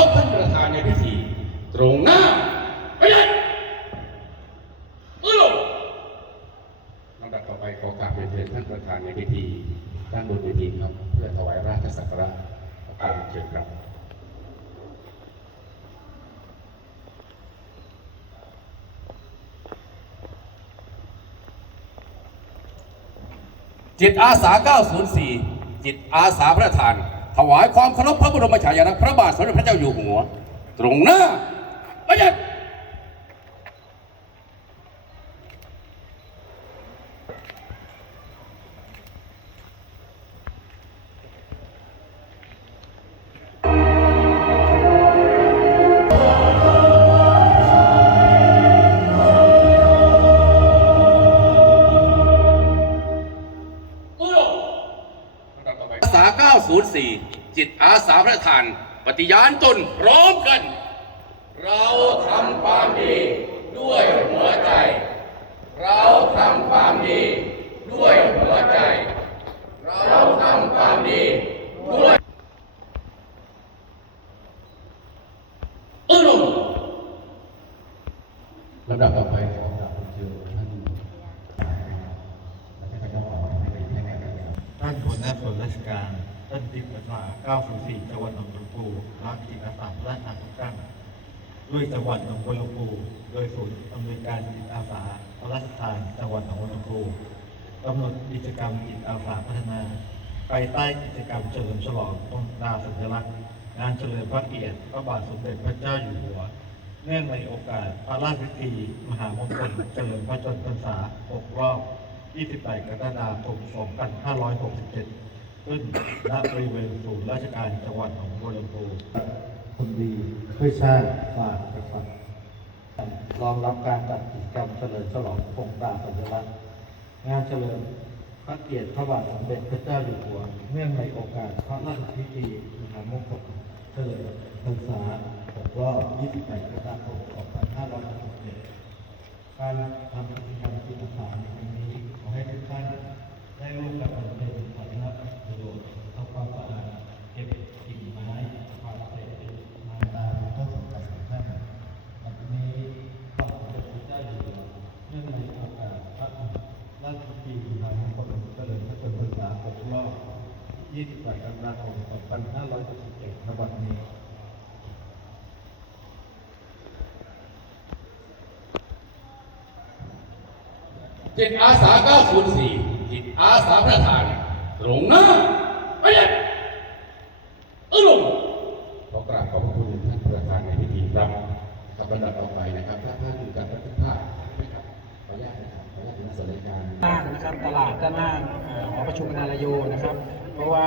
รพท่านประธานในพิธีตรงหน้าไปเลยมือลงลำดับต่อไปขอกราบเรียนเชิญท่านประธานในพิธีด้านบนเวทีครับ เพื่อถวายราชสักการะขอกราบเรียนเชิญครับจิตอาสา 904 จิตอาสาพระทาน ถวายความเคารพพระบรมฉายาลักษณ์พระบาทสมเด็จพระเจ้าอยู่หัว ตรงหน้าไปยัด อาสา904 จิตอาสาพระทาน ปฏิญาณตนพร้อมกัน เราทำความดีด้วยหัวใจ เราทำความดีด้วยหัวใจ เราทำความดีด้วยอื้อลำดับต่อไปานหัวหน้าส่วนราชการ ท่านจิตอาสา904จังหวัดหนองบัวลำพูรับจิตอาสาราชการทุกท่านด้วยจังหวัดหนองบัวลำพูโดยศูนย์อำนวยการจิตอาสาพระราชทานจังหวัดหนองบัวลำพูกำหนดกิจกรรมจิตอาสาพัฒนาภายใต้กิจกรรมเฉลิมฉลองตรงดาวสัญลักษณ์งานเฉลิมพระเกียรติพระบาทสมเด็จพระเจ้าอยู่หัว เนื่องในโอกาสพระราชพิธี มหามงคลเฉลิมพระชนมพรรษา6รอบ 28 กรกฎาคม 2567 ขึ้นณบริเวณศูนย์ราชการจังหวัดหนองบัวลำพูคนดีเพื่อชาติฝากกษัตริย์รองรับการจัดกิจกรรมเฉลิมฉลองโครงกาสัญลักษณ์งานเฉลิมพระเกียรติพระบาทสมเด็จพระเจ้าอยู่หัว เนื่องในโอกาสพระราชพิธีมหามงคลเฉลิมพรรษา6รอบ 28 กรกฎาคม 2567 การทำกิจกรรมจิตอาสาในครั้งนี้ ให้ทุกท่านได้ร่วมกันเพ็ญสาธารณประโยชน์ทำความสะอาดเก็บกิ่งไม้ความเศษมาตามต้นสำคัญของท่านวันนี้พระบาทสมเด็จพระเจ้าอยู่หัวเนื่องในโอกาสพระราชพิธีมหามงคลเฉลิมพระชนมพรรษา6รบรอบ 28กรกฎาคม2567ณบัดนี้ จิตอาสา904จิตอาสาประธานตรงหน้าไปเลยเออลงขอกราบขอบพระคุณท่านประธานในพิธีครับกับลำดับต่อไปนะครับ ถ้าท่านอยู่กับรัฐภาพนะครับขออนุญาตนะครับขออนุญาตถึงส่วนรายการหน้านะครับตลาดด้านหน้าเอ่อหอประชุมนาลโยนะครับ เพราะว่า